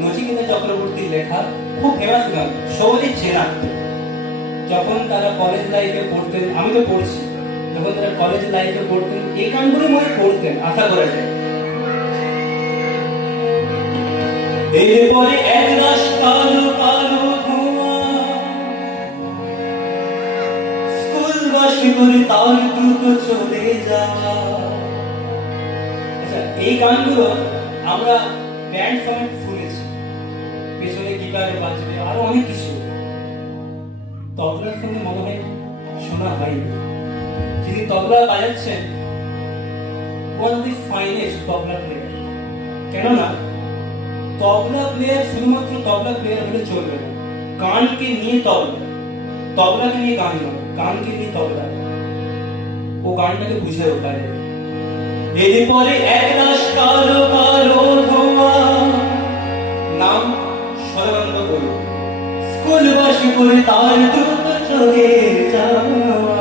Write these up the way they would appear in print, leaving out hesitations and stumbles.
নচিকেতা চক্রবর্তীর লেখা, খুব ফেমাস গান, সহজেই চেনা। যখন তারা কলেজ লাইফে পড়তেন, আমি তো পড়ছি, যখন তারা কলেজ লাইফে পড়তেন এই গানগুলো মনে পড়তেন, আশা করা যায়। এরপরে এক রাশ কালো কালো ধোঁয়া, স্কুল বাসে করে তার দ্রুত চলে যাওয়া। আচ্ছা, এই গানগুলো আমরা ব্যান্ড সমেত শুনেছি, পেছনে গিটারে বাজবে, আরো অনেক কিছু। তবলার সঙ্গে মনে হয় শোনা হয়নি। যিনি তবলা বাজাচ্ছেন, one of the finest tabla player. কেননা তবলা প্লেয়ার শুধুমাত্র তবলা প্লেয়ার হলে চলবে না, গানকে নিয়ে তবলা, তবলাকে নিয়ে গান নয়, গানকে নিয়ে তবলা, ও গানটাকে বুঝে পারে। এরপরে এক রাশ কালো কালো ধোঁয়া, নাম সর্বানন্দ বলল, স্কুল বাসে করে তার দ্রুত চলে যাওয়া।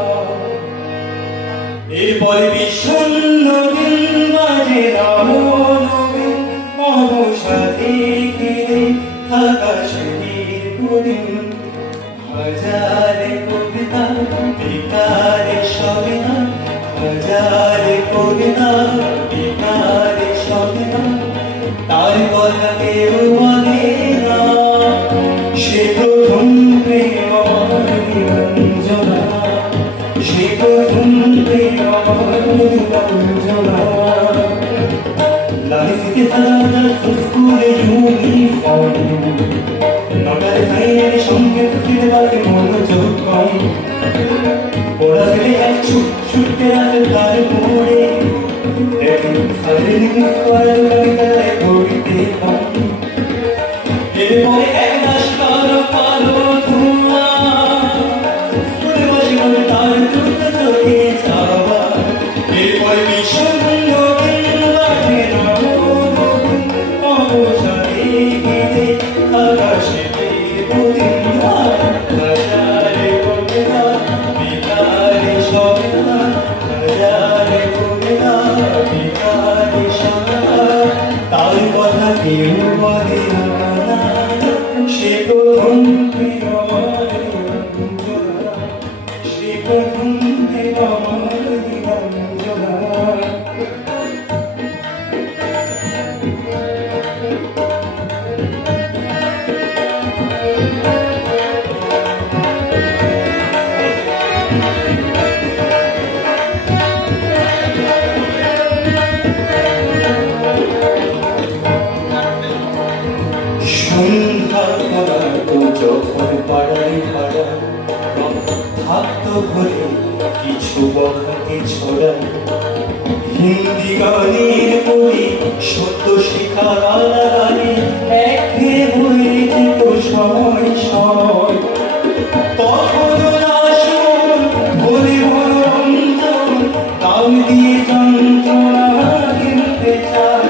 এরপরে বিষণ্ণ দিন বাজে রামনবীন, মনসাতে ঘিরে থাকা সেদিন, হাজারে কবিতা বেকারে সবিতা, হাজারে কবিতা বেকারে সবিতা, তার কথা কেউ বলে না, সে প্রথম প্রেম আমার নিরঞ্জনা, সে প্রথম প্রেম আমার নিরঞ্জনা। লাইফকে সাজানো স্কুলে ইউনিফর্ম, নটার ফাইনালে সংকেত ফিরে বাজে মনোযোগ কম, পড়া ফেলে এক ছুটতে আছে তার মোড়ে, এখন সাইলেন্স করার কবিতায় পড়তে কম। এরপরে এক রাশ কালো কালো ধোঁয়া, স্কুলে বসে করে তার দ্রুত চলে যাওয়া। এরপরে বিষণ্ণ দিন বাজে রামনবীন, মনসাতে ঘিরে থাকা সেদিন, হাজারে কবিতা বেকারে সবিতা, হাজারে কবিতা বেকারে সবিতা, তার কথা কেউ বলে না, সে প্রথম প্রেম আমার নিরঞ্জনা, সে প্রথম প্রেম আমার নিরঞ্জনা। সন্ধ্যা পড়াতো যখন পাড়ায় পাড়ায়, থাকতো ঘরে কিছু বখাতে ছড়ায়, হিন্দি গানের বই সত্য শেখার আলাদানে একে হয়ে যেত সময় সময়। তখন আসন ভরে ভরে রঞ্জন, দাম দিয়ে যন্ত্রণা কিনতে চায়,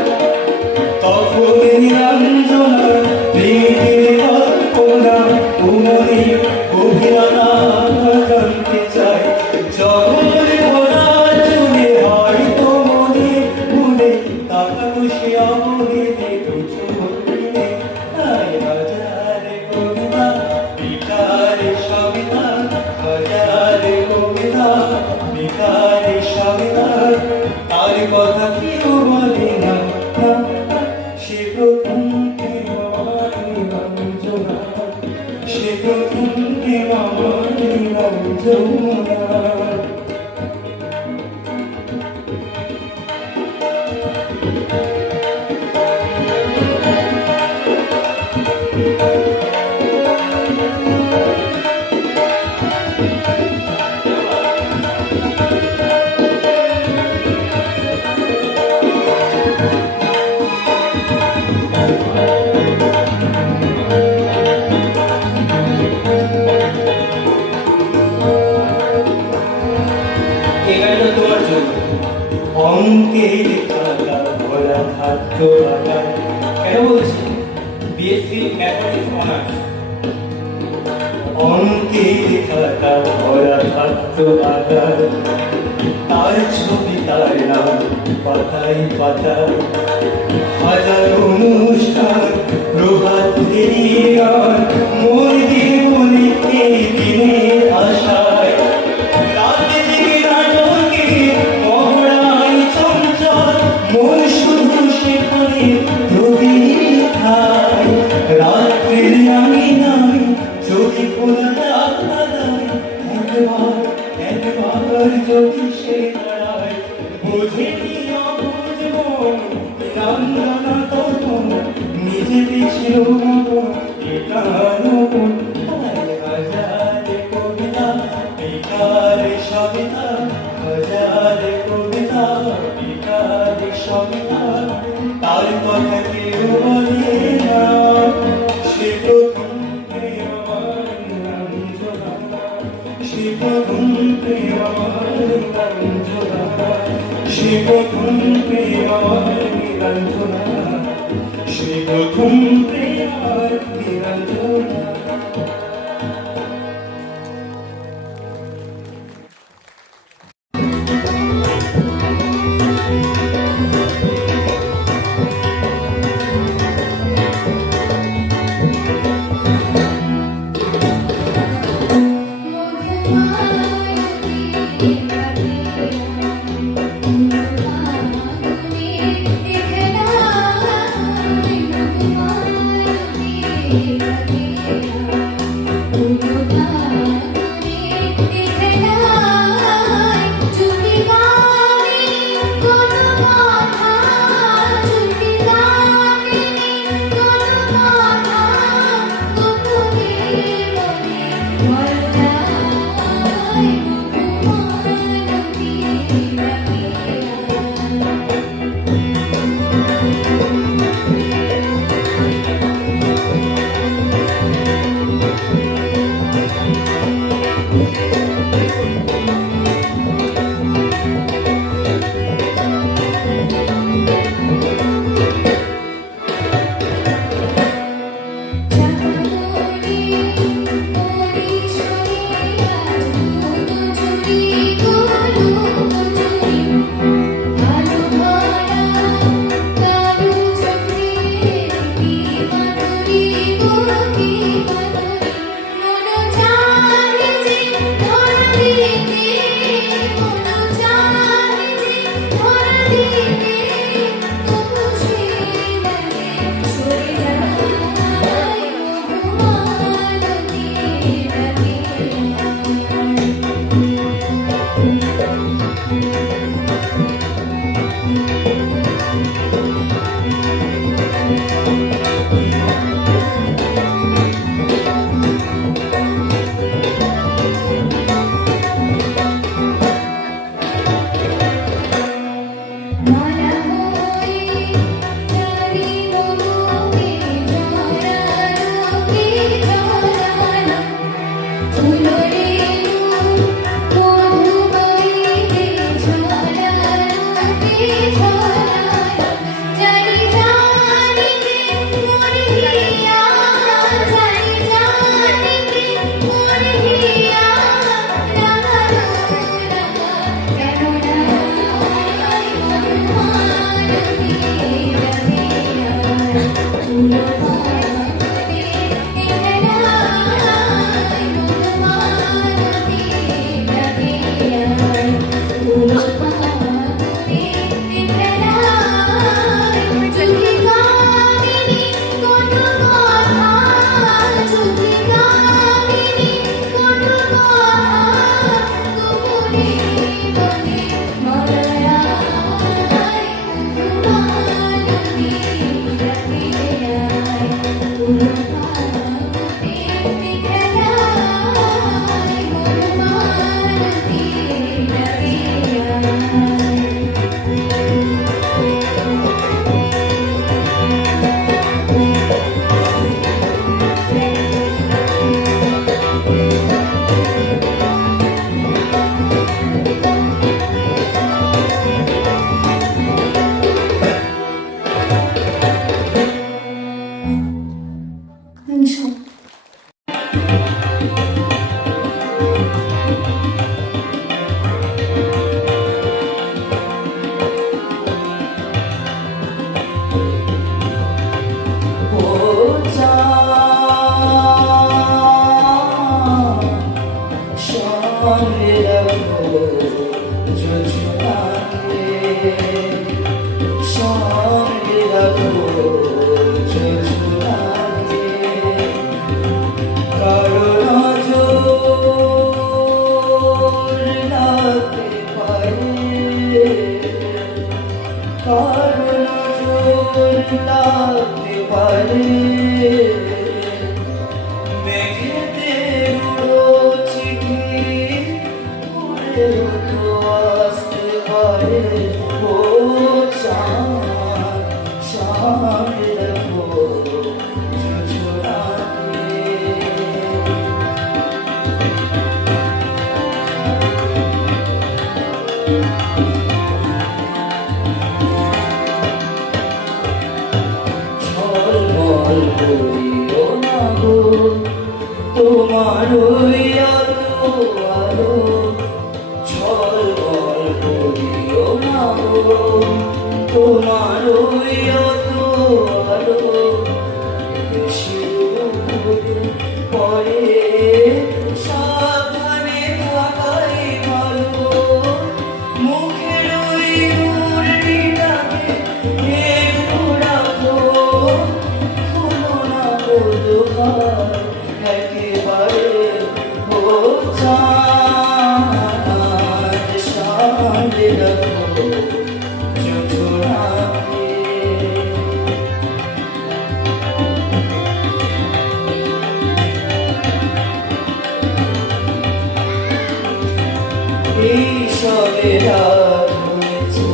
তখন নিরঞ্জনা প্রেমের কল্পনা, মনে গভীরতা জানতে চায়। যখন ভরা চলে হয়তো মনে মনে তাকাতো সে আমলে দেখছো মনে, হাজারে কবিতা বেকারে সবিতা, হাজারে কবিতা বেকারে সবিতা, তার কথা কেউ বলে না, সে প্রথম প্রেম আমার নিরঞ্জনা, সে প্রথম প্রেম আমার নিরঞ্জনা। অঙ্কের খাতা ভরা থাকতো আকার, কেন বলছি, বিএসসি ম্যাথমেটিক্স অনার্স, অঙ্কের খাতা ভরা থাকতো আকার, তার ছবি তার নাম পাতায় পাতায়, হাজার অনুষ্ঠান হাজারে কবিতা বেকারে সবিতা হাজারে কবিতা বেকারে সবিতা তার কথা কেউ বলে না সে প্রথম প্রেম আমার নিরঞ্জনা সে প্রথম প্রেম আমার নিরঞ্জনা সে প্রথম প্রেম আমার নিরঞ্জনা সে প্রথম প্রেম আমার নিরঞ্জনা। করিও না গো, তোমার ওই আলো আলো ছলবল করিও না গো, তোমার ওই আলো আলো বেশি পরে সাবধানে থাকাই ভালো। মুখের ওই মুরটিটাকে একটু রাখো, খুলো না গো দোকান একেবারে। ও চাঁদ সামনে রাখো যোজনাকে। এই সবে রাত হয়েছে,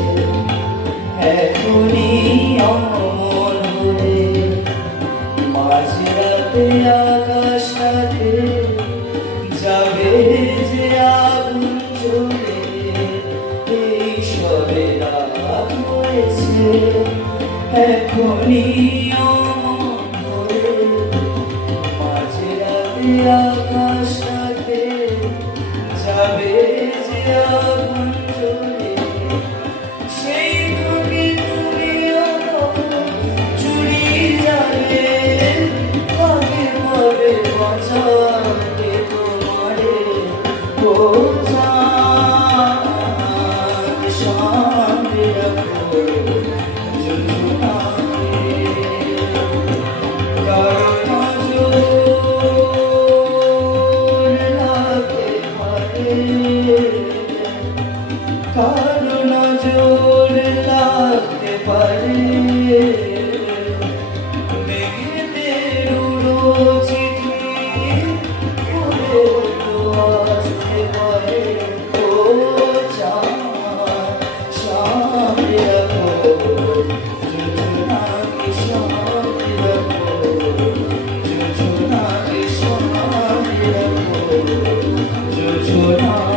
এখনই অমন হয়ে মাঝরাতে আকাশটাতে যাবে যে আগুন জ্বলে। এই সবে রাত হয়েছে, এখনই অমন হয়ে মাঝরাতে আকাশটাতে যাবে যে আগুন জ্বলে। সেই তুমি তুমিও চুরি যাবে, কবে কবে বাঁচাবে তোমারে। ও চাঁদ সামনে রাখো যোজনাকে। কারণ জোর লাগতে পারে, কারণ জোর লাগতে পারে। মেঘেদের উড়ো চিঠি উড়ে উড়ো আসতে পারে। ও চাঁদ সামনে রাখো যোজনাকে, সামনে রাখো যোজনাকে, সামনে রাখো যোজনাকে।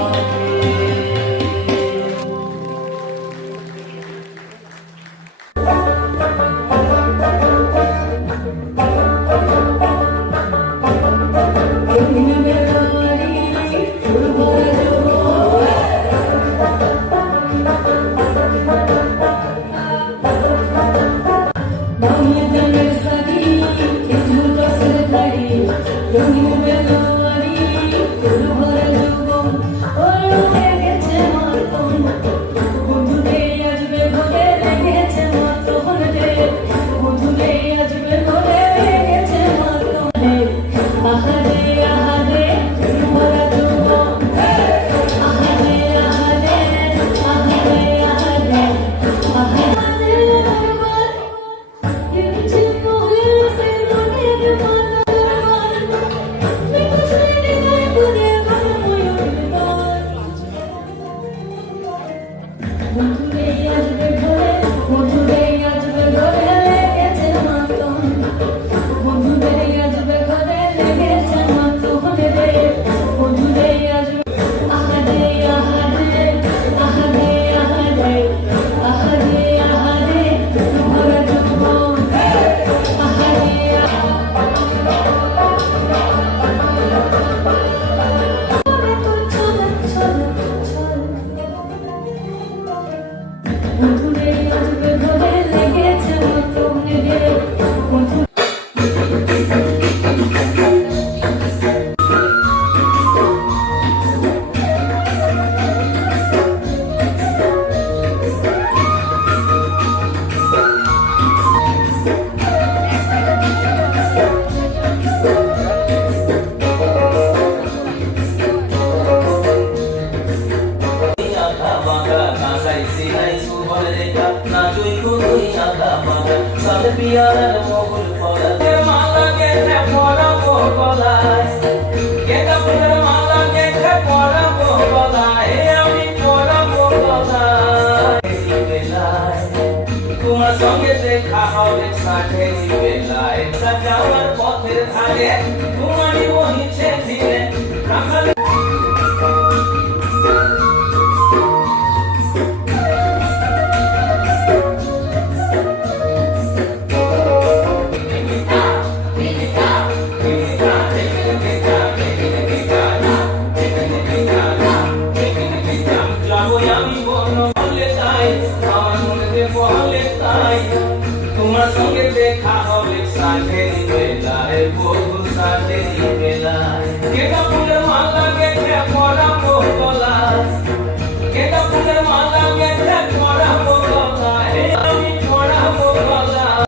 পিয়ারার মহুল পরা মালা গেছে পরাবো গলায়, গেঁদা ফুলের মালা গেছে পরাবো গলায়, আমি পরাবো গলায়। তোমার সঙ্গে দেখা হবে ষাটের বেলায়, যাওয়ার পথের ধারে তোমারই বহিছে ধীরে রাখাল। তোমার সঙ্গে দেখা হবে সাথে বেলায়, বন্ধু সাথে বেলায়। কে বা